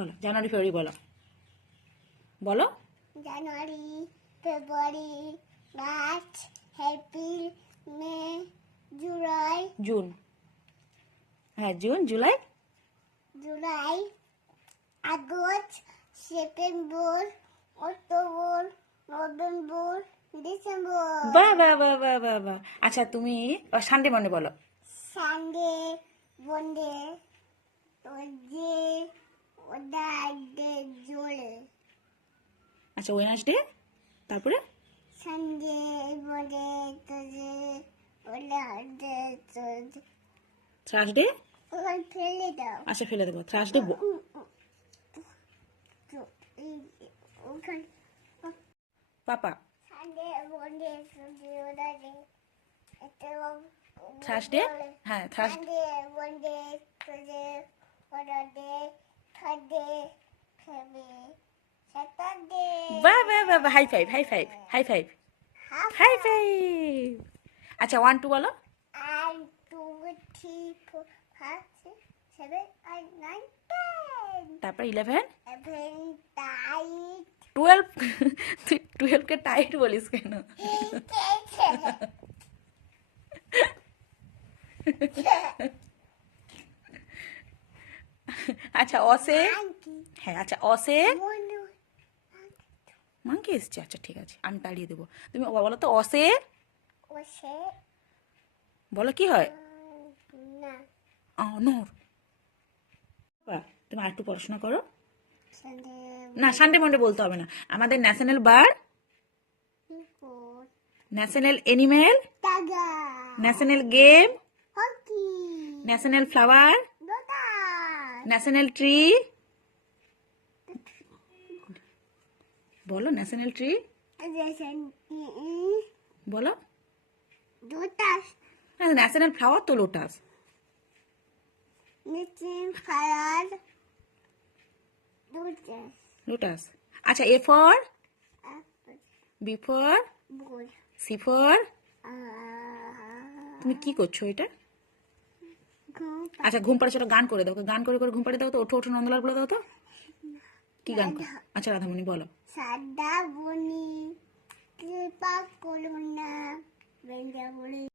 বলো January February বলো বলো। January, February, March, April, May, July, June. হ্যাঁ June, July, August, September, October, November, December. বাহ বাহ বাহ বাহ বাহ বাহ। আচ্ছা তুমি সানডে মন্ডে বলো। সানডে, মন্ডে, টুইসডে, ওয়েডনেসডে, জোলে। আচ্ছা ওয়েডনেসডে, তারপরে Sunday, Monday, Tuesday, Wednesday, Tuesday. Thursday. ওখানে ফেলে দাও। আচ্ছা ফেলে দেবো থার্সডে। ওখানে পাপা Sunday, Monday, Tuesday, Wednesday, Thursday. হ্যাঁ Thursday. Sunday, Monday, Tuesday, Wednesday, Thursday, Friday, Saturday. বাহ বাহ বাহ বাহ। High five high five high five high five. আচ্ছা 1 2 বলো। 1 2 3 4 5 6 7 8 9 10। তারপর 11 11 টাইট। 12। তুই 12 কে টাইট বলিস কেন? আচ্ছা অসে। হ্যাঁ আচ্ছা অসে মাংকি এসছে। আচ্ছা ঠিক আছে আমি তাড়িয়ে দেবো। তুমি বলো তো অসে ওসে বলো কি হয়? না অনর। তুমি আর একটু পড়াশোনা করো। সানডে না সানডে মন্ডে বলতে হবে না। আমাদের ন্যাশনাল বার্ড, কোট ন্যাশনাল এনিম্যাল, টাগা national game, hockey national flower, lotus national tree. বলো ন্যাশনাল ট্রি রেশন বলো। লোটাস ন্যাশনাল ফ্লাওয়ার তো লোটাস। নিচেন ফায়ার লোটাস লোটাস। আচ্ছা এ ফর, বি ফর, বল সি ফর। তুমি কি করছো এটা? আচ্ছা ঘুম পাড়ে সেটা গান করে দাও, গান করে করে ঘুম পাড়ে দাও তো। ওঠো ওঠো নন্দলাল বলে দাও তো কি গান করো? আচ্ছা রাধামণি বলো। সাদা বনি কৃপা করুণা বৃন্দাবনী।